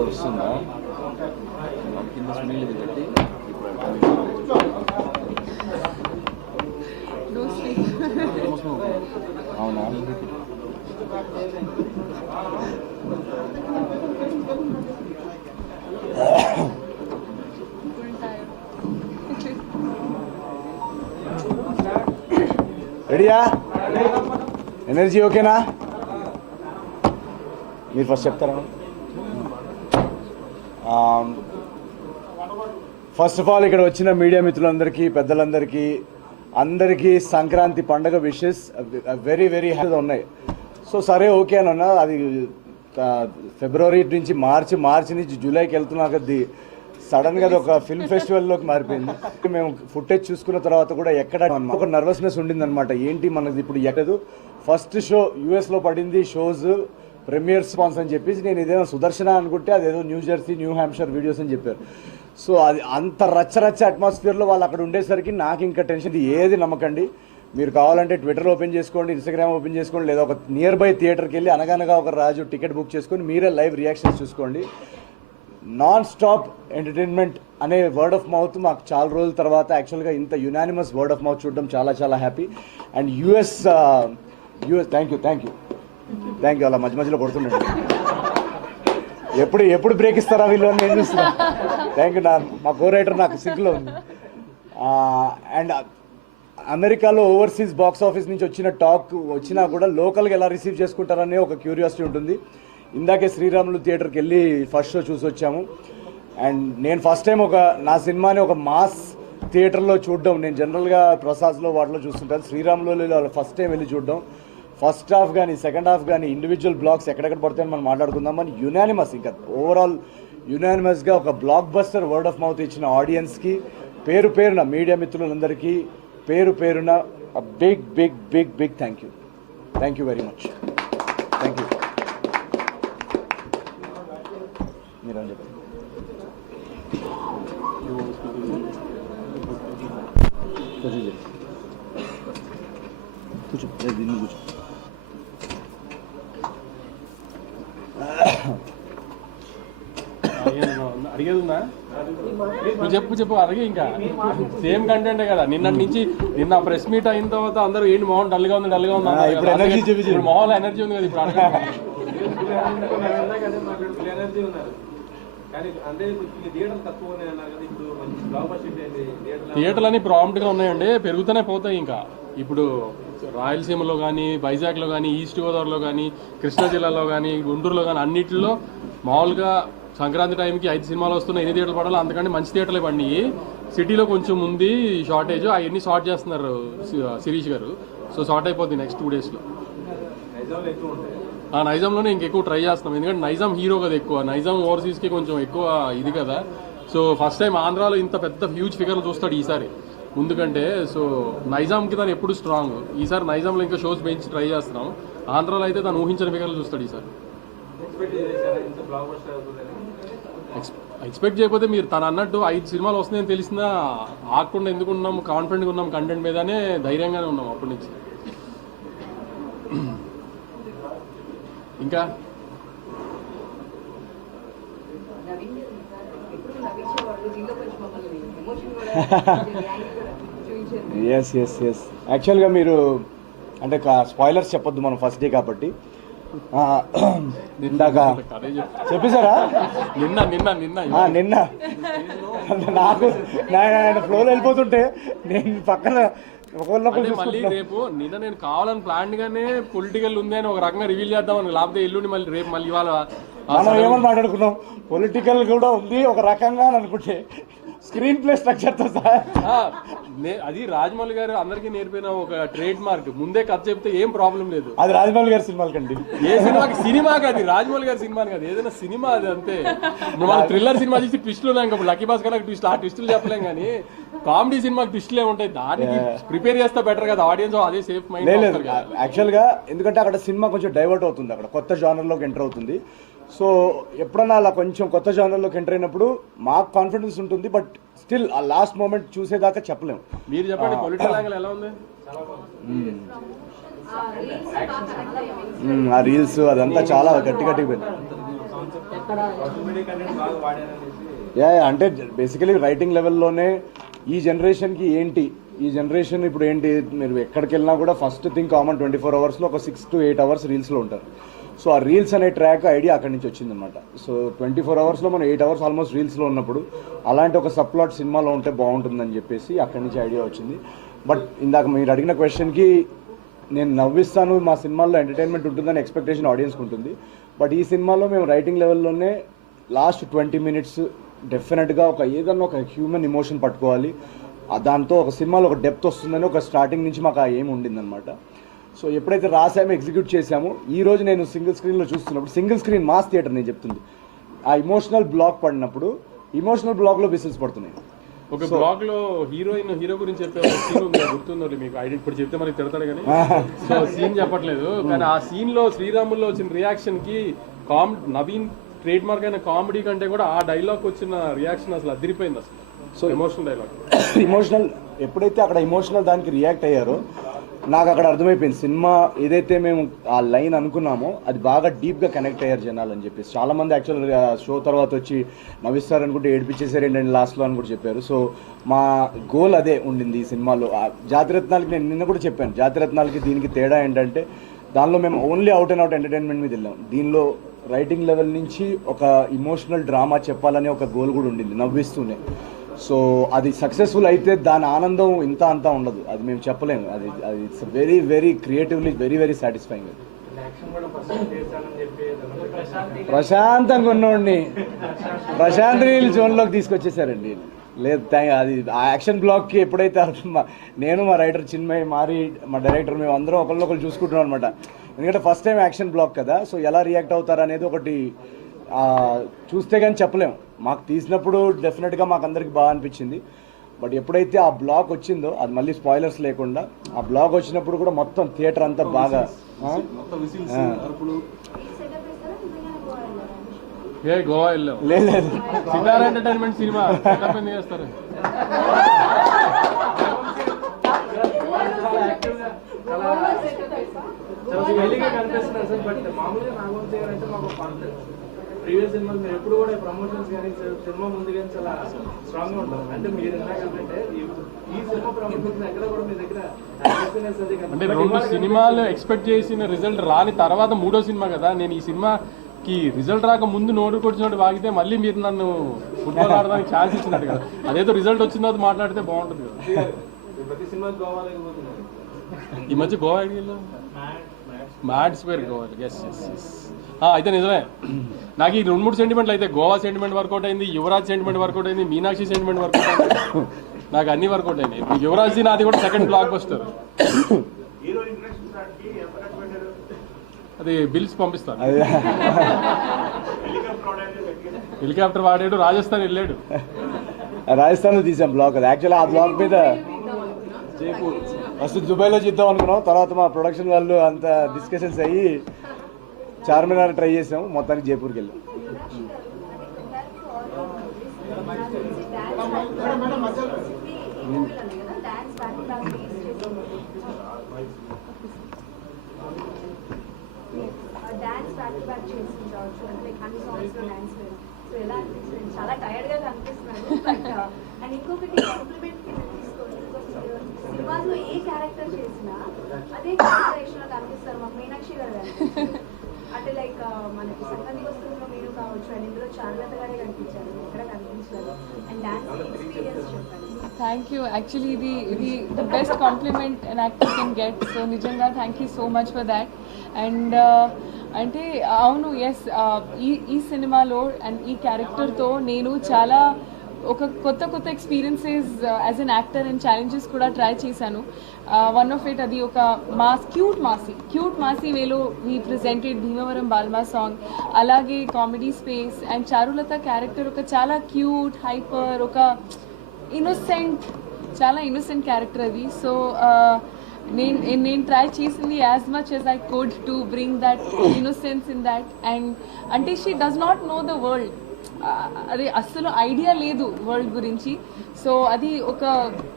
వస్తుందా? కింద సునీల్ పెట్టి. రెడీయా ఎనర్జీ ఓకేనా మీరు ఫస్ట్ చెప్తారా? ఫస్ట్ ఆఫ్ ఆల్ ఇక్కడ వచ్చిన మీడియా మిత్రులందరికీ పెద్దలందరికీ అందరికీ సంక్రాంతి పండగ విషెస్ వెరీ వెరీ హ్యాపీ ఉన్నాయి. సో సరే ఓకే అని అన్నా అది uh, ఫిబ్రవరి నుంచి మార్చి మార్చి నుంచి జూలైకి వెళ్తున్నాక కొద్దీ సడన్గా అది ఒక ఫిల్మ్ ఫెస్టివల్లోకి మారిపోయింది. మేము ఫుటేజ్ చూసుకున్న తర్వాత కూడా ఎక్కడ ఒక నర్వస్నెస్ ఉండిందనమాట ఏంటి మనది ఇప్పుడు ఎక్కదు ఫస్ట్ షో యూఎస్లో పడింది షోస్ ప్రీమియర్ స్పాన్స్ అని చెప్పేసి నేను ఏదైనా సుదర్శన అనుకుంటే అదేదో New Jersey New Hampshire videos అని చెప్పారు. సో అది అంత రచ్చ రచ్చ అట్మాస్ఫియర్లో వాళ్ళు అక్కడ ఉండేసరికి నాకు ఇంకా టెన్షన్ ఏది నమ్మకండి. మీరు కావాలంటే ట్విట్టర్ ఓపెన్ చేసుకోండి ఇన్స్టాగ్రామ్ ఓపెన్ చేసుకోండి లేదా ఒక నియర్ బై థియేటర్కి వెళ్ళి అనగనగా ఒక రాజు టికెట్ బుక్ చేసుకొని మీరే లైవ్ రియాక్షన్స్ చూసుకోండి. నాన్ స్టాప్ ఎంటర్టైన్మెంట్ అనే వర్డ్ ఆఫ్ మౌత్ మాకు చాలా రోజుల తర్వాత యాక్చువల్గా ఇంత యునానిమస్ వర్డ్ ఆఫ్ మౌత్ చూడడం చాలా చాలా happy and US US thank you thank you thank you అలా మధ్య మధ్యలో కొడుతుండండి. ఎప్పుడు ఎప్పుడు బ్రేక్ ఇస్తారా వీళ్ళు అని నేను చూస్తున్నా. థ్యాంక్ యూ నా మా కో రైటర్ నాకు సింక్లో ఉంది. Uh, అండ్ uh, అమెరికాలో ఓవర్సీస్ బాక్స్ ఆఫీస్ నుంచి వచ్చిన టాక్ వచ్చినా కూడా లోకల్గా ఎలా రిసీవ్ చేసుకుంటారనే ఒక క్యూరియాసిటీ ఉంటుంది. ఇందాకే శ్రీరాములు థియేటర్కి వెళ్ళి ఫస్ట్ షో చూసి వచ్చాము. అండ్ నేను ఫస్ట్ టైం ఒక నా సినిమాని ఒక మాస్ థియేటర్లో చూడడం నేను జనరల్గా ప్రసాద్లో వాటిలో చూస్తుంటాను. శ్రీరాములు ఫస్ట్ టైం వెళ్ళి చూడడం. ఫస్ట్ హాఫ్ కానీ సెకండ్ హాఫ్ కానీ ఇండివిజువల్ బ్లాక్స్ ఎక్కడెక్కడ పడతాయని మనం మాట్లాడుకుందామని యునానిమస్ ఇంకా ఓవరాల్ యునానిమస్గా ఒక blockbuster word of mouth ఇచ్చిన ఆడియన్స్కి పేరు పేరున మీడియా మిత్రులందరికీ పేరు పేరున big big big big thank you thank you very much thank you మీరు అని కూర్చో చెప్పు. కూర్చో ఏ, దీన్ని కూర్చో అడిగేది ఉందా నువ్వు చెప్పు చెప్పు అడిగి ఇంకా సేమ్ కంటెంటే కదా నిన్న నుంచి నిన్న ప్రెస్ మీట్ అయిన తర్వాత అందరూ ఏంటి మొహం డల్గా ఉంది డల్గా ఉంది ఇప్పుడు. ఇప్పుడు మొహంలో ఎనర్జీ ఉంది కదా ఇప్పుడు అడగండి. కానీ అంటే ఇప్పుడు థియేటర్ తక్కువ ఉన్నాయి అన్నారు కదా ఇప్పుడు మంచి బ్లాక్ బస్టర్ హిట్ అయింది థియేటర్ థియేటర్లు అన్ని ప్రాంప్ట్గా ఉన్నాయండి పెరుగుతూనే పోతాయి ఇంకా. ఇప్పుడు రాయలసీమలో కానీ వైజాగ్లో కానీ ఈస్ట్ గోదావరిలో కానీ కృష్ణా జిల్లాలో కానీ గుంటూరులో కానీ అన్నిటిలో మామూలుగా సంక్రాంతి టైంకి ఐదు సినిమాలు వస్తున్నాయి ఎన్ని థియేటర్లు పడాలి అంతకంటే మంచి థియేటర్లే పడినాయి. సిటీలో కొంచెం ఉంది షార్టేజ్ అవన్నీ షార్ట్ చేస్తున్నారు శిరీష్ గారు. సో షార్ట్ అయిపోద్ది నెక్స్ట్ టూ డేస్లో నైజాంలో ఎక్కువ ఉంటాయి. ఆ నైజాంలోనే ఇంకెక్కువ ట్రై చేస్తున్నాం. ఎందుకంటే నైజాం హీరో కదా ఎక్కువ. నైజాం ఓవర్సీస్కి కొంచెం ఎక్కువ ఇది కదా. సో ఫస్ట్ టైం ఆంధ్రాలో ఇంత పెద్ద హ్యూజ్ ఫిగర్లు చూస్తాడు ఈసారి. ముందుకంటే సో నైజాంకి తను ఎప్పుడు స్ట్రాంగ్ ఈసారి నైజాంలో ఇంకా షోస్ పెంచి ట్రై చేస్తున్నాం. ఆంధ్రాలో అయితే తను ఊహించిన ఫిగర్లు చూస్తాడు ఈసారి. ఎక్స్పెక్ట్ చేయకపోతే మీరు తను అన్నట్టు ఐదు సినిమాలు వస్తున్నాయని తెలిసినా ఆగకుండా ఎందుకు ఉన్నాం కాన్ఫిడెంట్గా ఉన్నాం కంటెంట్ మీదనే ధైర్యంగానే ఉన్నాం అప్పటి నుంచి. ఇంకా? ఎస్ ఎస్ ఎస్ యాక్చువల్గా మీరు అంటే స్పాయిలర్స్ చెప్పొద్దు మనం ఫస్ట్ డే కాబట్టి. ఇందాక చెప్పేశారా? నిన్న నిన్న నిన్న. ఆ, నిన్న. నాకు నేను ఫ్లోలో వెళ్ళిపోతుంటే నేను పక్కన అంటే మళ్ళీ రేపు నిన్న నేను కావాలని ప్లాన్ గానే పొలిటికల్ ఉంది అని ఒక రకంగా రివీల్ చేద్దాం అని లేకపోతే ఎల్లుండి మళ్ళీ రేపు మళ్ళీ ఇవాళ మనం ఏమని మాట్లాడుకున్నాం? పొలిటికల్ కూడా ఉంది ఒక రకంగా అని అనుకుంటే. స్క్రీన్ ప్లే స్ట్రక్చర్తో ఆ, నే- అది రాజమౌళి గారు అందరికీ నేర్పిన ఒక ట్రేడ్ మార్క్ ముందే కథ చెప్తే ఏం ప్రాబ్లం లేదు. అది రాజమౌళి గారి సినిమాల కండి. ఏ సినిమాకి సినిమాకి అది రాజమౌళి గారి సినిమా కాదు ఏదైనా సినిమా అది అంతే. మనం థ్రిల్లర్ సినిమా చూసి ట్విస్టులు ఉన్నాయి ఇంకా లక్కీ బాస్ కన్నా ట్విస్ట్ ఆ ట్విస్టులు చెప్పలేం కానీ కామెడీ సినిమాకి ట్విస్టులే ఉంటాయి. దానికి ప్రిపేర్ చేస్తే బెటర్ కదా ఆడియన్స్ అదే సేఫ్ మైండ్ లేదు యాక్చువల్గా ఎందుకంటే అక్కడ సినిమా కొంచెం డైవర్ట్ అవుతుంది అక్కడ. కొత్త జానర్లోకి ఎంటర్ అవుతుంది. సో ఎప్పుడన్నా అలా కొంచెం కొత్త జానర్లోకి ఎంటర్ అయినప్పుడు మాకు కాన్ఫిడెన్స్ ఉంటుంది బట్ స్టిల్ ఆ లాస్ట్ మూమెంట్ చూసేదాకా చెప్పలేము. మీరు చెప్పండి పొలిటికల్ యాంగిల్ ఎలా ఉంది? మ్మ్, ఆ రీల్స్ అదంతా చాలా గట్టి గట్టిగా పోయింది. యా, అంటే బేసికలీ రైటింగ్ లెవెల్లోనే ఈ జనరేషన్కి ఏంటి ఈ జనరేషన్ ఇప్పుడు ఏంటి మీరు ఎక్కడికి వెళ్ళినా కూడా first thing common twenty four అవర్స్లో ఒక సిక్స్ టు ఎయిట్ అవర్స్ రీల్స్లో ఉంటారు. సో ఆ రీల్స్ అనే ట్రాక్ ఐడియా అక్కడి నుంచి వచ్చిందనమాట సో ట్వంటీ ఫోర్ అవర్స్లో మనం ఎయిట్ అవర్స్ ఆల్మోస్ట్ రీల్స్లో ఉన్నప్పుడు అలాంటి ఒక సప్లాట్ సినిమాలో ఉంటే బాగుంటుందని చెప్పేసి అక్కడి నుంచి ఐడియా వచ్చింది. బట్ ఇందాక మీరు అడిగిన క్వశ్చన్కి నేను నవ్విస్తాను మా సినిమాల్లో ఎంటర్టైన్మెంట్ ఉంటుందని ఎక్స్పెక్టేషన్ ఆడియన్స్కి ఉంటుంది. బట్ ఈ సినిమాలో మేము రైటింగ్ లెవెల్లోనే లాస్ట్ ట్వంటీ మినిట్స్ డెఫినెట్గా ఒక ఏదన్నా ఒక హ్యూమన్ ఇమోషన్ పట్టుకోవాలి. దాంతో ఒక సినిమాలో ఒక డెప్త్ వస్తుందని ఒక స్టార్టింగ్ నుంచి మాకు ఆ ఏం ఉండిందనమాట సో ఎప్పుడైతే రాసామో ఎగ్జిక్యూట్ చేసామో ఈ రోజు నేను సింగిల్ స్క్రీన్లో చూస్తున్నప్పుడు సింగిల్ స్క్రీన్ మాస్ థియేటర్ నేను చెప్తుంది. ఆ ఇమోషనల్ బ్లాక్ పడినప్పుడు ఇమోషనల్ బ్లాక్లో విసిల్స్ పడుతున్నాయి. ఒక బ్లాగ్లో హీరోయిన్ హీరో గురించి చెప్పే సీన్ ఉంది అది గుర్తుందో మీకు? ఐడి ఇప్పుడు చెప్తే మరి తిడతాడు కానీ. సో సీన్ చెప్పట్లేదు. కానీ ఆ సీన్లో శ్రీరాముల్లో వచ్చిన రియాక్షన్కి కామ్ నవీన్ ట్రేడ్ మార్క్ అయిన కామెడీ కంటే కూడా ఆ డైలాగ్ వచ్చిన రియాక్షన్ అసలు అదిరిపోయింది అసలు. సో ఎమోషనల్ డైలాగ్ ఇమోషనల్ ఎప్పుడైతే అక్కడ ఇమోషనల్ దానికి రియాక్ట్ అయ్యారో నాకు అక్కడ అర్థమైపోయింది. సినిమా ఏదైతే మేము ఆ లైన్ అనుకున్నామో అది బాగా డీప్గా కనెక్ట్ అయ్యారు జనాలు అని చెప్పేసి. చాలామంది యాక్చువల్గా షో తర్వాత వచ్చి నవ్విస్తారు అనుకుంటే ఏడిపించేసారు ఏంటంటే లాస్ట్లో అని కూడా చెప్పారు. సో మా గోల్ అదే ఉండింది ఈ సినిమాలో. ఆ జాతిరత్నాలకి నేను నిన్న కూడా చెప్పాను. జాతిరత్నాలకి దీనికి తేడా ఏంటంటే దానిలో మేము only out and out entertainment మీద వెళ్ళాం. దీనిలో రైటింగ్ లెవెల్ నుంచి ఒక ఇమోషనల్ డ్రామా చెప్పాలనే ఒక గోల్ కూడా ఉండింది నవ్విస్తూనే. సో అది సక్సెస్ఫుల్ అయితే దాని ఆనందం ఇంత అంతా ఉండదు. అది మేము చెప్పలేము. అది అది it's very very creatively very very satisfying ప్రశాంతంగా ఉన్నోడిని. ప్రశాంత్ నీళ్ళు జోన్లోకి తీసుకొచ్చేసారండి. లేదు థ్యాంక్ అది ఆ యాక్షన్ బ్లాక్కి ఎప్పుడైతే నేను మా రైటర్ చిన్మయ్ మారి మా డైరెక్టర్ మేము అందరం ఒకరినొకరు చూసుకుంటున్నాం అనమాట ఎందుకంటే ఫస్ట్ టైం యాక్షన్ బ్లాక్ కదా సో ఎలా రియాక్ట్ అవుతారు అనేది ఒకటి చూస్తే కానీ చెప్పలేం. మాకు తీసినప్పుడు డెఫినెట్గా మాకు అందరికి బాగా అనిపించింది. బట్ ఎప్పుడైతే ఆ బ్లాక్ వచ్చిందో అది మళ్ళీ స్పాయిలర్స్ లేకుండా ఆ బ్లాక్ వచ్చినప్పుడు కూడా మొత్తం థియేటర్ అంతా బాగా ఆ? ఆ. ఏ గోవా వెళ్ళాం. లేదు లేదు. సితార్ ఎంటర్టైన్మెంట్ సినిమా సెటప్ ఎందుకు చేస్తారు? చాలా వెలిగా కనిపిస్తున్నారు సార్ బట్ మామూలుగా నాగవంశీ గారు అంటే మాకు పర్లేదు ప్రీవియస్ సినిమాలు మీరు ఎప్పుడు కూడా ప్రమోషన్స్ కానీ సినిమా ముందు కానీ చాలా స్ట్రాంగ్గా ఉంటారు. అంటే మీరు అంటే ఈ సినిమా ప్రమోషన్స్ ఎక్కడ కూడా మీ దగ్గర అంటే. రెండు సినిమాలు ఎక్స్పెక్ట్ చేసిన రిజల్ట్ రాని తర్వాత మూడో సినిమా కదా. నేను ఈ సినిమాకి రిజల్ట్ రాక ముందు నోటు కొట్టినట్టు వాగితే మళ్ళీ మీరు నన్ను ఫుట్బాల్ ఆడడానికి ఛాన్స్ ఇచ్చినట్టు కదా. అదేదో రిజల్ట్ వచ్చిన తర్వాత మాట్లాడితే బాగుంటుంది కదా. ప్రతి సినిమా ఈ మధ్య గోవా మ్యాడ్స్ పేరు గోవా ఎస్ ఎస్ ఎస్ అయితే నిజమే. నాకు ఈ రెండు మూడు సెంటిమెంట్లు అయితే గోవా సెంటిమెంట్ వర్కౌట్ అయింది యువరాజ్ సెంటిమెంట్ వర్కౌట్ అయింది మీనాక్షి సెంటిమెంట్ వర్కౌట్ అయింది. నాకు అన్ని వర్కౌట్ అయినాయి. ఇప్పుడు యువరాజ్ది నాది కూడా సెకండ్ బ్లాక్ బస్టర్ అది బిల్స్ పంపిస్తాను. అదే. హెలికాప్టర్ వాడాడు రాజస్థాన్ వెళ్ళాడు. రాజస్థాన్లో తీసాం బ్లాగ్ అది. యాక్చువల్లీ ఆ బ్లాగ్ మీద ఫస్ట్ దుబాయ్లో చేద్దాం అనుకున్నాం. తర్వాత మా ప్రొడక్షన్ వాళ్ళు అంత డిస్కషన్స్ అయ్యి చార్మినార్ ట్రై చేసాము మొత్తానికి జైపూర్కి వెళ్ళాం. చేసి ఎలా అనిపిస్తుంది చాలా టైర్డ్గా కనిపిస్తున్నాను అండ్ ఇంకొకటి కాంప్లిమెంట్ కింద తీసుకోండి సినిమాలో ఏ క్యారెక్టర్ చేసినా అదే క్యారెక్టర్ కనిపిస్తారు మాకు మీనాక్షి గారు. అంటే లైక్ మనకి సంగతి వస్తువులో మీరు కావచ్చు అండ్ ఇందులో చారులత గారే కనిపించారు. ఎక్కడ కనిపించారు అండ్ డాన్స్ ఎక్స్పీరియన్స్ చెప్పండి. థ్యాంక్ యూ యాక్చువల్లీ ఇది ఇది the best compliment and actor can get so నిజంగా thank you so much for that and అంటే అవును ఎస్ uh, ఈ ఈ సినిమాలో అండ్ ఈ క్యారెక్టర్తో నేను చాలా ఒక కొత్త కొత్త experiences as an actor and challenges కూడా ట్రై చేశాను. వన్ ఆఫ్ ఇట్ అది ఒక mass cute massy cute massy వేలో we presented Bhimavaram Balma song అలాగే comedy space and Charulatha character ఒక చాలా క్యూట్ హైపర్ ఒక ఇన్నోసెంట్ చాలా ఇన్నోసెంట్ క్యారెక్టర్ అది. సో uh, నేను నేను ట్రై చేసింది as much as I could to bring that innocence in that and అంటే she does not know the world అదే అస్సలు ఐడియా లేదు వరల్డ్ గురించి. సో అది ఒక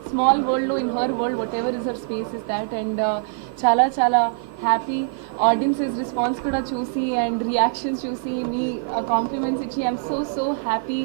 స్మాల్ వరల్డ్లో in her world whatever is her space is that and చాలా చాలా హ్యాపీ ఆడియన్సెస్ రెస్పాన్స్ కూడా చూసి అండ్ రియాక్షన్స్ చూసి మీ uh, కాంప్లిమెంట్స్ ఇచ్చి. I'm so so happy